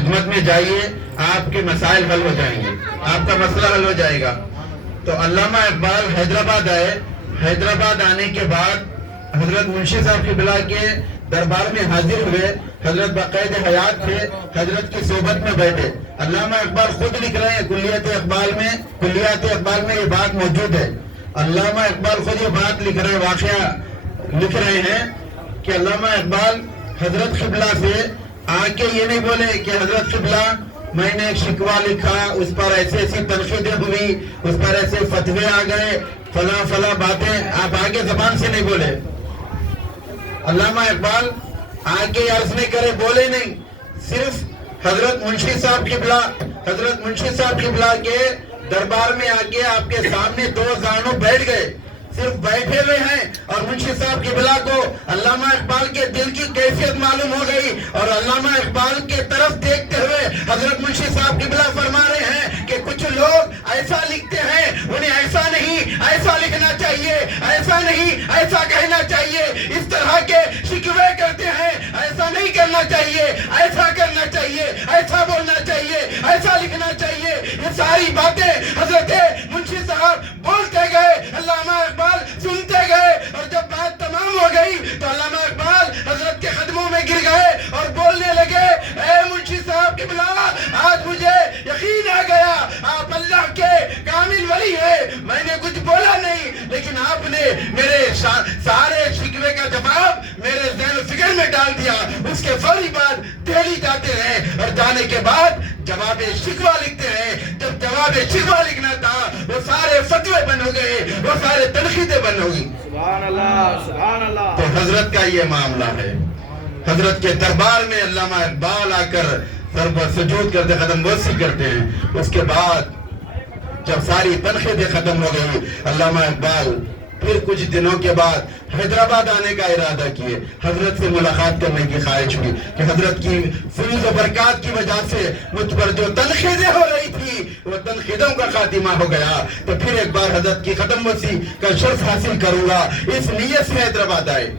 خدمت میں جائیے، آپ کے مسائل حل ہو جائیں گے، آپ کا مسئلہ حل ہو جائے گا۔ تو علامہ اقبال حیدرآباد آئے۔ حیدرآباد آنے کے بعد حضرت منشی صاحب قبلہ کے دربار میں حاضر ہوئے۔ حضرت باقید حیات تھے، حضرت کی صحبت میں بیٹھے۔ علامہ اقبال خود لکھ رہے ہیں کلیات اقبال میں یہ بات موجود ہے۔ علامہ اقبال خود یہ بات لکھ رہے ہیں، واقعہ لکھ رہے ہیں کہ علامہ اقبال حضرت قبلہ سے آ کے یہ نہیں بولے کہ حضرت قبلہ میں نے ایک شکوہ لکھا، اس پر ایسی تنقیدیں ہوئی، اس پر ایسے فتوے آ گئے، فلاں باتیں آپ آگے زبان سے نہیں بولے۔ علامہ اقبال آگے عرض نہیں کرے، بولے نہیں، صرف حضرت منشی صاحب قبلہ کے دربار میں آگے آپ کے سامنے دو زانوں بیٹھ گئے، صرف بیٹھے ہوئے ہیں، اور منشی صاحب قبلہ کو علامہ اقبال کے دل کی کیفیت معلوم ہو گئی، اور علامہ اقبال کے طرف دیکھتے ہوئے حضرت منشی صاحب قبلہ فرما رہے ہیں کہ کچھ لوگ ایسا لکھتے ہیں، انہیں ایسا نہیں، ایسا لکھنا چاہیے، ایسا نہیں، ایسا کہنا چاہیے، اس طرح کے شکوے کرتے ہیں، ایسا نہیں کرنا چاہیے، ایسا کرنا چاہیے، ایسا بولنا چاہیے، ایسا لکھنا چاہیے۔ یہ ساری باتیں حضرت منشی صاحب بولتے گئے، علامہ اقبال سنتے گئے، اور جب بات تمام ہو گئی تو علامہ اقبال حضرت کے قدموں میں گر گئے اور بولنے لگے، اے منشی صاحب قبلہ، آج مجھے یقین آ گیا آپ اللہ کے کامل ولی ہیں، میں نے کچھ بولا نہیں، لیکن آپ نے میرے سارے شکوے کا جواب میرے ذہن و فکر میں ڈال دیا۔ اس کے فوری بعد دہلی جاتے ہیں، اور جانے کے بعد جواب شکوہ لکھتے ہیں۔ جب جواب شکوہ لکھنا تھا، وہ سارے فتوے بن ہو گئے، وہ سارے تنقیدیں بن ہو گئی۔ سبحان اللہ، سبحان اللہ۔ تو حضرت کا یہ معاملہ ہے۔ حضرت کے دربار میں علامہ اقبال آ کر سر پر سجود کرتے، قدم بوسی کرتے ہیں۔ اس کے بعد جب ساری تنقیدیں ختم ہو گئی، علامہ اقبال پھر کچھ دنوں کے بعد حیدرآباد آنے کا ارادہ کیے۔ حضرت سے ملاقات کرنے کی خواہش ہوئی کہ حضرت کی فیض و برکات کی وجہ سے مجھ پر جو تنقیدیں ہو رہی تھی وہ تنقیدوں کا خاتمہ ہو گیا، تو پھر ایک بار حضرت کی قدم بوسی کا شرف حاصل کروں گا، اس نیت سے حیدرآباد آئے۔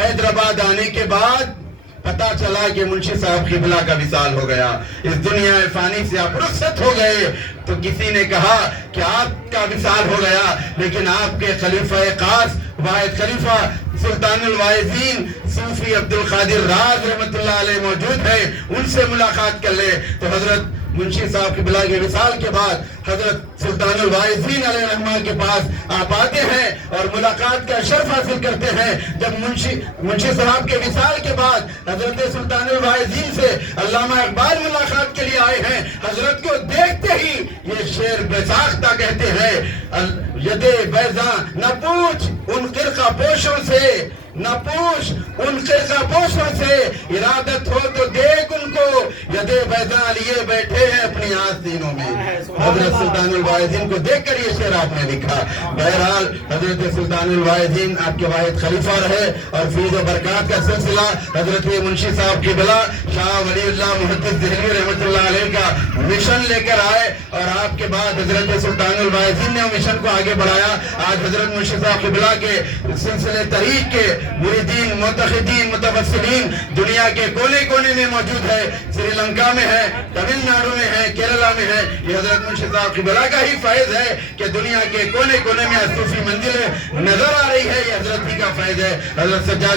حیدرآباد آنے کے بعد پتا چلا کہ منشی صاحب قبلہ کا وصال ہو گیا، اس دنیا فانی سے آپ رخصت ہو گئے۔ تو کسی نے کہا کہ آپ کا وصال ہو گیا، لیکن آپ کے خلیفہ خاص واحد خلیفہ سلطان الواعظین صوفی عبد القادر راز رحمت اللہ علیہ موجود ہیں، ان سے ملاقات کر لے۔ تو حضرت منشی صاحب قبلہ کے وصال کے بعد حضرت سلطان الواعظین علیہ الرحمہ کے پاس آپ آتے ہیں اور ملاقات کا شرف حاصل کرتے ہیں۔ جب منشی صاحب کے وصال کے بعد حضرت سلطان الواعظین سے علامہ اقبال ملاقات کے لیے آئے ہیں، حضرت کو دیکھتے ہی یہ شعر بے ساختہ کہتے ہیں، یدے بیضاں نہ پوچھ ان خرقہ پوشوں سے، نہ پوچھ ان خرقہ پوشوں سے، ارادت ہو تو دیکھ ان کو، یدے بیضاں لیے بیٹھے ہیں اپنی آستینوں میں۔ حضرت سلطان الواعظین کو دیکھ کر یہ شعر آپ نے لکھا۔ بہرحال حضرت سلطان الواعظین آپ کے واحد خلیفہ رہے، اور فیض و برکات کا سلسلہ حضرت منشی صاحب قبلہ شاہ ولی اللہ محدث دہلوی رحمۃ اللہ علیہ کا مشن لے کر آئے، اور آپ کے بعد حضرت سلطان الواعظین نے مشن کو آگے بڑھایا۔ آج حضرت منشی صاحب قبلہ کے سلسلے طریق کے مریدین، معتقدین، متوسلین دنیا کے کونے کونے میں موجود ہے، سری لنکا میں ہے، تمل ناڈو میں ہے، کیرلا میں ہے۔ یہ حضرت منشی صاحب قبلہ کا ہی فیض ہے کہ دنیا کے کونے کونے میں صوفی منزلیں نظر آ رہی ہے، یہ حضرت ہی کا فیض ہے۔ حضرت سجاد